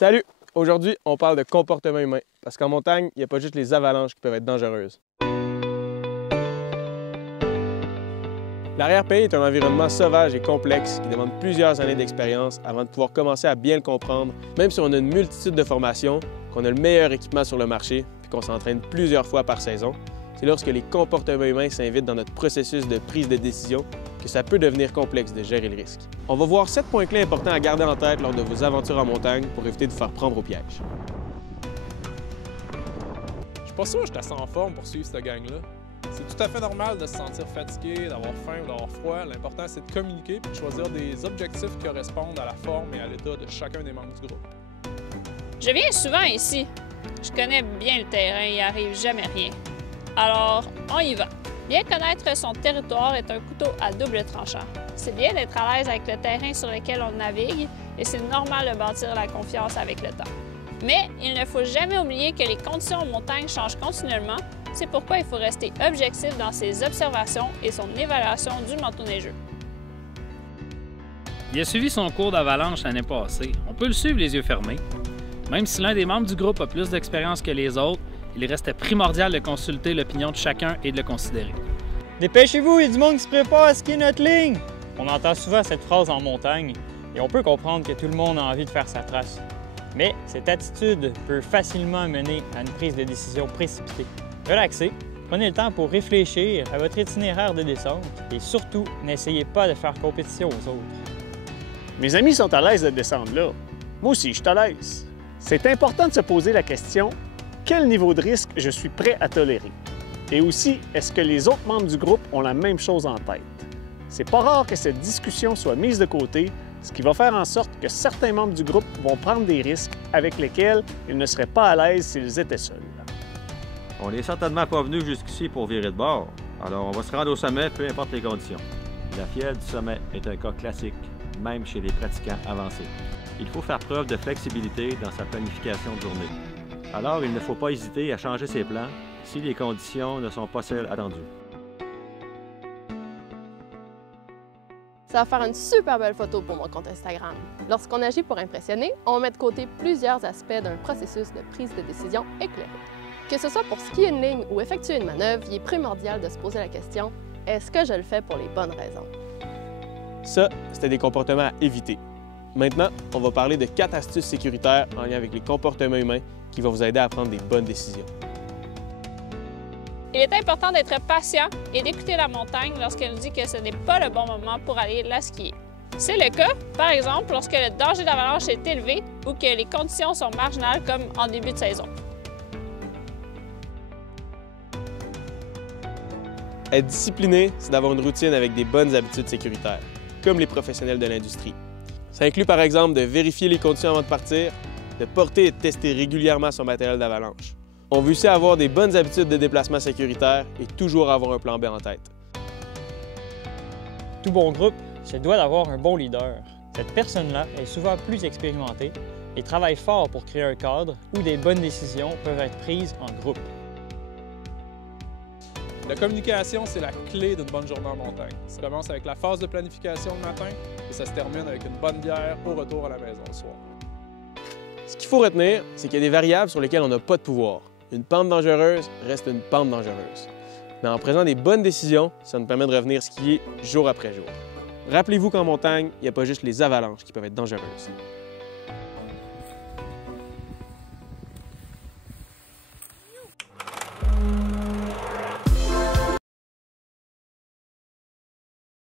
Salut! Aujourd'hui, on parle de comportement humain, parce qu'en montagne, il n'y a pas juste les avalanches qui peuvent être dangereuses. L'arrière-pays est un environnement sauvage et complexe qui demande plusieurs années d'expérience avant de pouvoir commencer à bien le comprendre, même si on a une multitude de formations, qu'on a le meilleur équipement sur le marché, puis qu'on s'entraîne plusieurs fois par saison. C'est lorsque les comportements humains s'invitent dans notre processus de prise de décision que ça peut devenir complexe de gérer le risque. On va voir 7 points clés importants à garder en tête lors de vos aventures en montagne pour éviter de vous faire prendre au piège. Je suis pas sûr que je suis assez en forme pour suivre cette gang-là. C'est tout à fait normal de se sentir fatigué, d'avoir faim ou d'avoir froid. L'important, c'est de communiquer et de choisir des objectifs qui correspondent à la forme et à l'état de chacun des membres du groupe. Je viens souvent ici. Je connais bien le terrain, il arrive jamais rien. Alors, on y va. Bien connaître son territoire est un couteau à double tranchant. C'est bien d'être à l'aise avec le terrain sur lequel on navigue et c'est normal de bâtir la confiance avec le temps. Mais il ne faut jamais oublier que les conditions en montagne changent continuellement. C'est pourquoi il faut rester objectif dans ses observations et son évaluation du manteau neigeux. Il a suivi son cours d'avalanche l'année passée. On peut le suivre les yeux fermés. Même si l'un des membres du groupe a plus d'expérience que les autres, il restait primordial de consulter l'opinion de chacun et de le considérer. Dépêchez-vous, il y a du monde qui se prépare à skier notre ligne! On entend souvent cette phrase en montagne et on peut comprendre que tout le monde a envie de faire sa trace. Mais cette attitude peut facilement mener à une prise de décision précipitée. Relaxez, prenez le temps pour réfléchir à votre itinéraire de descente et surtout, n'essayez pas de faire compétition aux autres. Mes amis sont à l'aise de descendre là. Moi aussi, je suis à l'aise. C'est important de se poser la question « Quel niveau de risque je suis prêt à tolérer? » Et aussi, est-ce que les autres membres du groupe ont la même chose en tête? C'est pas rare que cette discussion soit mise de côté, ce qui va faire en sorte que certains membres du groupe vont prendre des risques avec lesquels ils ne seraient pas à l'aise s'ils étaient seuls. On n'est certainement pas venu jusqu'ici pour virer de bord, alors on va se rendre au sommet, peu importe les conditions. La fièvre du sommet est un cas classique, même chez les pratiquants avancés. Il faut faire preuve de flexibilité dans sa planification de journée. Alors, il ne faut pas hésiter à changer ses plans si les conditions ne sont pas celles attendues. Ça va faire une super belle photo pour mon compte Instagram. Lorsqu'on agit pour impressionner, on met de côté plusieurs aspects d'un processus de prise de décision éclairé. Que ce soit pour skier une ligne ou effectuer une manœuvre, il est primordial de se poser la question « Est-ce que je le fais pour les bonnes raisons? » Ça, c'était des comportements à éviter. Maintenant, on va parler de 4 astuces sécuritaires en lien avec les comportements humains qui vont vous aider à prendre des bonnes décisions. Il est important d'être patient et d'écouter la montagne lorsqu'elle dit que ce n'est pas le bon moment pour aller la skier. C'est le cas, par exemple, lorsque le danger d'avalanche est élevé ou que les conditions sont marginales comme en début de saison. Être discipliné, c'est d'avoir une routine avec des bonnes habitudes sécuritaires, comme les professionnels de l'industrie. Ça inclut par exemple de vérifier les conditions avant de partir, de porter et de tester régulièrement son matériel d'avalanche. On veut aussi avoir des bonnes habitudes de déplacement sécuritaire et toujours avoir un plan B en tête. Tout bon groupe se doit d'avoir un bon leader. Cette personne-là est souvent plus expérimentée et travaille fort pour créer un cadre où des bonnes décisions peuvent être prises en groupe. La communication, c'est la clé d'une bonne journée en montagne. Ça commence avec la phase de planification le matin et ça se termine avec une bonne bière au retour à la maison le soir. Ce qu'il faut retenir, c'est qu'il y a des variables sur lesquelles on n'a pas de pouvoir. Une pente dangereuse reste une pente dangereuse. Mais en prenant des bonnes décisions, ça nous permet de revenir skier jour après jour. Rappelez-vous qu'en montagne, il n'y a pas juste les avalanches qui peuvent être dangereuses.